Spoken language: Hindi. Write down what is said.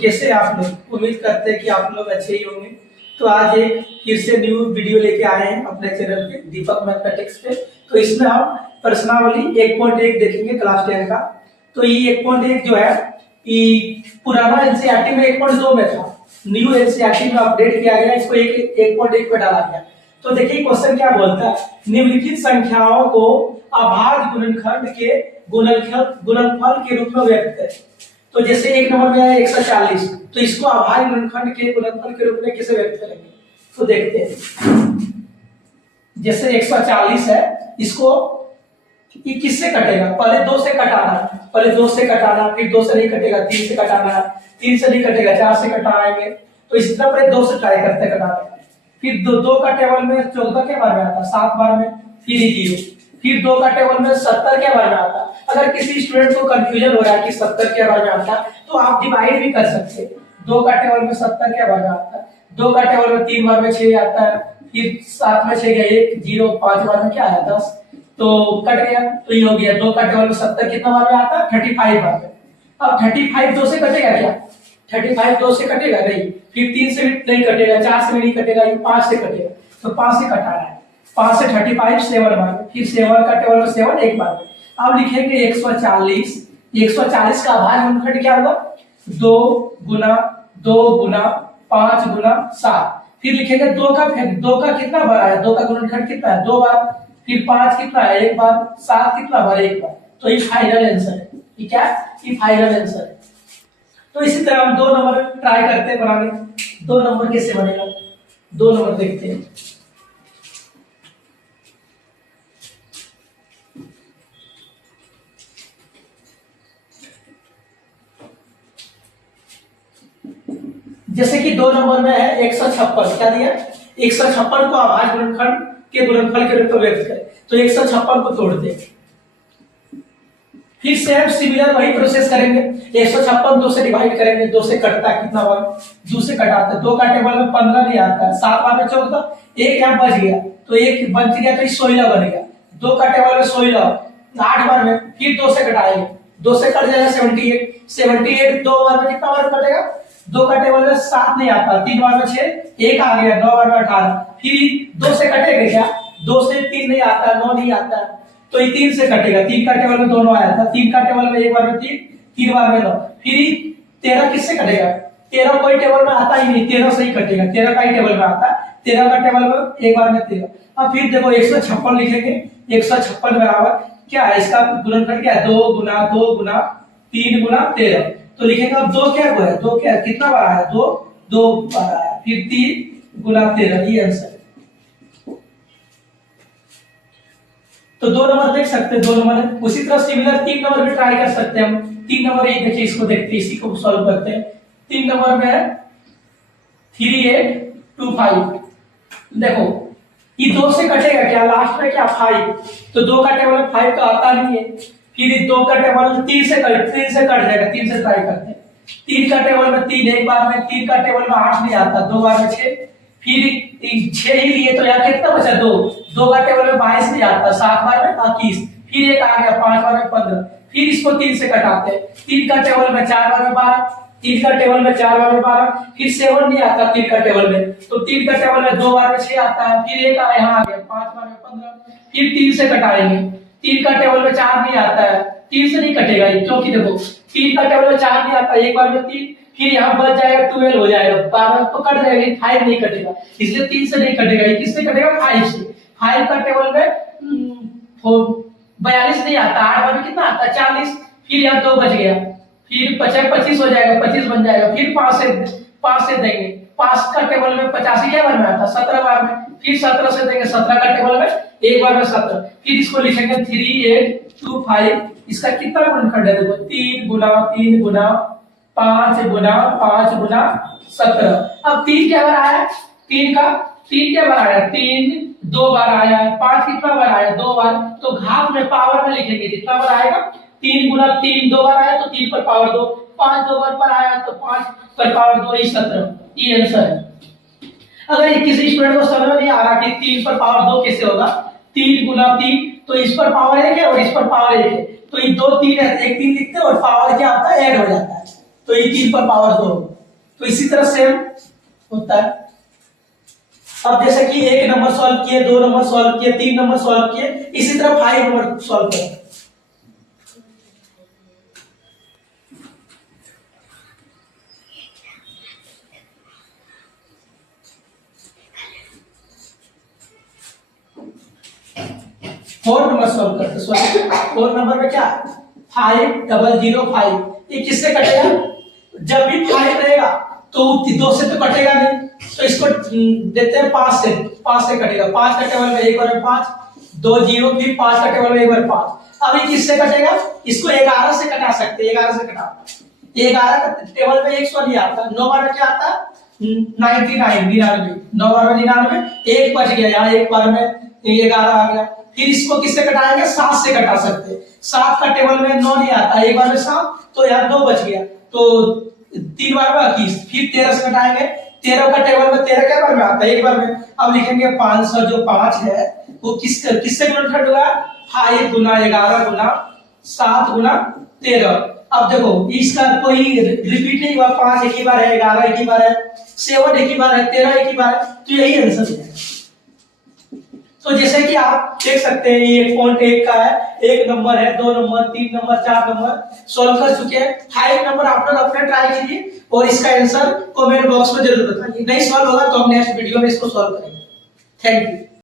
कैसे आप लोग, उम्मीद करते हैं कि आप लोग अच्छे ही होंगे। तो आज एक फिर से न्यू वीडियो लेके आए हैं अपने चैनल पे दीपक मैथमेटिक्स पे। तो इसमें हम प्रश्नावली 1.1 देखेंगे क्लास 10 का। तो ये 1.1 जो है ये पुराना एनसीईआरटी में 1.2 में था, न्यू एनसीईआरटी में अपडेट किया गया, इसको 1.1 पे डाला गया। तो देखिए क्वेश्चन क्या बोलता है, निम्नलिखित संख्याओं को अभाज्य गुणनखंड के गुणनफल के रूप में व्यक्त करें। तो जैसे एक नंबर में है 140, तो इसको अभाज्य गुणनखंड के गुणनफल के रूप में कैसे व्यक्त करेंगे, तो देखते हैं। जैसे 140 है, इसको ये किससे कटेगा, पहले 2 से कटाना है, पहले 2 से कटाना, फिर 2 से नहीं कटेगा 3 से कटाना है, 3 से नहीं कटेगा 4 से कटाएंगे। तो इसी तरह पहले 2 से ट्राई करते हैं कटाने, फिर 2 का टेबल में 14 के बार में आता, 7 बार में, फिर 0, फिर 2 का टेबल में 70 के बार में आता। अगर किसी स्टूडेंट को कंफ्यूजन हो रहा है कि 70 के बार में आता, तो आप डिवाइड भी कर सकते हैं। 2 का टेबल में 70 के बार में आता है, 2 का टेबल में 3 बार में 6 आता है, फिर 7 में 6 गया 1, 0, 5 बार में क्या आया 10, तो कट गया। तो ये हो गया 2 का टेबल में 70 कितना बार में आता है, 35 बार में। अब 35 2 से कटेगा क्या, 35 2 से कटेगा नहीं, फिर 3 से भी नहीं कटेगा, 4 से भी नहीं कटेगा, ये 5 से कटेगा। तो 5 से कटाना है, 5 से 35 7 बार में, फिर 7 का टेबल में 7 एक बार में। अब लिखेंगे 140, 140 का अभाज्य गुणनखंड क्या होगा, 2 गुना 2 गुना 5 गुना 7। फिर लिखेंगे 2 का कितना बार आया, 2 का गुणनखंड कितना है, 2 बार, फिर 5 कितना है, 1 बार, 7 कितना बार, 1 बार। तो ये फाइनल आंसर है, ये क्या है, ये फाइनल आंसर है। तो इसी तरह हम 2 नंबर ट्राई करते हैं बनाने। 2 नंबर कैसे बनेगा, 2 नंबर देखते हैं। जैसे कि 2 नंबर में है 156, क्या दिया, 156 को अभाज्य गुणनखंड के गुणनफल के रूप में व्यक्त करें। तो 156 को तोड़ते हैं, फिर से हम सिमिलर वही प्रोसेस करेंगे। 156 2 से डिवाइड करेंगे, 2 से कटता कितना बार, 2 से कटाते, 2 का टेबल में 15 नहीं आता है, 7 बार में 14, 1 यहाँ बच गया, तो 1 बच गया तो 16 बन गया। 2 का टेबल में 16 8 बार में, फिर 2 से कटाएंगे, 2 से कट जाएगा 78 2 बार में कितना बार कटेगा, 2 का टेबल में 7 नहीं आता, 3 बार में 6, 1 आ गया, 9 बार में 18, फिर 2 से कटेगा क्या, 2 से 3 नहीं आता, 9 नहीं आता, तो ये 3 से कटेगा, 3 का टेबल में दोनों आया था, 3 का टेबल में 1 बार में 3, 3 बार में 9, फिर 13 किससे कटेगा, 13 कोई टेबल में आता ही नहीं, 13 से ही कटेगा, 13 का ही टेबल में आता, 13 का टेबल में 1 बार में 13। अब फिर देखो 156 लिखेंगे, 156 बराबर क्या है, इसका गुणनफल क्या है, 2 गुना 2 गुना 3 गुना 13। तो लिखेंगे अब 2 क्या है, 2 क्या है, कितना बार आया, 2 बार आया, फिर 3 गुना 13, ये आंसर है। तो 2 नंबर देख सकते हैं, 2 नंबर है। उसी तरह सिमिलर 3 नंबर भी ट्राई कर सकते हैं हम। 3 नंबर ये देखिए, इसको देखते हैं, इसी को सॉल्व करते हैं। 3 नंबर में है 3825। देखो ये 2 से कटेगा क्या, लास्ट में क्या 5, तो 2 का टेबल में 5 तो आता नहीं है, फिर 2 का टेबल 3 से कट जाएगा, 3 से ट्राई करते हैं। 3 का टेबल में 3 एक बार में, 3 का टेबल में 8 नहीं आता, 2 बार में 6, फिर 6 ही लिए, तो यहाँ कितना बचा 2 का टेबल में 22 नहीं आता, 7 बार में 21, फिर 1 आ गया, 5 बार में 15, फिर इसको 3 से कटाते हैं। 3 का टेबल में 4 बार में 12, 3 का टेबल में 4 बार में 12, फिर 7 नहीं आता 3 का टेबल में, तो 3 का टेबल में 2 बार में 6 आता है, फिर 1 यहाँ आ गया, 5 बार में 15, फिर 3 से कटाएंगे। 3 का टेबल में 4 नहीं आता है, 3 से नहीं कटेगा ये, क्योंकि देखो 3 का टेबल में 4 नहीं आता, 1 बार में 3, फिर यहाँ बच जाएगा 12 हो जाएगा, 12 तो कट जाएगा, 5 नहीं कटेगा, इसलिए 3 से नहीं कटेगा, ये किससे कटेगा, 5 से। 5 का टेबल में 42 नहीं आता, 8 बार में कितना आता है 40, फिर यहाँ 2 बच गया, फिर 25 हो जाएगा, 25 बन जाएगा, फिर 5 से देंगे, 5 का टेबल में 85 क्या बार में आता, 17 बार में, फिर 17 से देंगे, 17 का टेबल में 1 बार में 17, फिर इसको लिखेंगे 3825। इसका कितना गुणनखंड है, देखो 3 गुना 3 गुना 5 गुना 5 गुना 17। अब 3 क्या बार आया, 3 क्या बार आया, 3 2 बार आया, 5 कितना बार आया, 2 बार, तो घात में पावर में लिखेंगे, कितना बार आएगा, 3 गुना 3 2 बार आया तो 3 पर पावर 2, 5 2 बार पर आया तो 5 पर पावर 2, 17, ये आंसर है। अगर किसी स्टूडेंट को समझ में नहीं आ रहा कि 3 पर पावर 2 कैसे होगा, 3 गुना 3, तो इस पर पावर 1 है और इस पर पावर 1 है, तो ये 2 3 है, 1 3 लिखते हैं और पावर क्या आता है, ऐड हो जाता है। तो ये 3 पर पावर 2, तो इसी तरह सेम होता है। अब जैसे कि 1 नंबर सॉल्व किए, 2 नंबर सॉल्व किए, 3 नंबर सॉल्व किए, इसी तरह 5 नंबर सॉल्व करें। फोर नंबर सॉल्व करते, सॉरी 4 नंबर में क्या 5005, ये किससे कटेगा? जब भी 5 रहेगा तो 2 से तो कटेगा नहीं, तो इसको देते हैं 5 से, 5 से कटेगा, 5 का टेबल में एक बार में 5, 2 0, फिर 5 का टेबल में एक बार 5। अब ये किससे कटेगा? इसको 11 से कटा सकते हैं, 11 से कटा, 11 का टेबल में 100 नहीं आता, 9 बार में क्या आता? 99, 9 बार में 99, एक बच गया, यहाँ एक बार में 11 आ गया। फिर इसको किससे कटाएंगे? 7 से कटा सकते हैं, 7 का टेबल में 9 नहीं आता, एक बार में 7, तो यहाँ 2 बच गया, तो 3 बार में 21, फिर 13 से कटाएंगे, 13 का टेबल में 13 क्या बार में आता है? एक बार में। अब लिखेंगे 500, जो 5 है वो किससे गुणनखंड हुआ? 5 गुना 11 गुना 7 गुना 13। अब देखो इसका कोई रिपीट नहीं हुआ, 5 एक ही बार है, 11 एक ही बार है, 7 एक ही बार है, 13 एक ही बार है, तो यही आंसर है। तो जैसे कि आप देख सकते हैं ये 1.1 का है, 1 नंबर है, 2 नंबर, 3 नंबर, 4 नंबर सॉल्व कर चुके हैं। 5 नंबर आप लोग अपने ट्राई कीजिए और इसका आंसर कमेंट बॉक्स में जरूर बताइए। नहीं सॉल्व होगा तो हम नेक्स्ट वीडियो में इसको सॉल्व करेंगे। Thank you.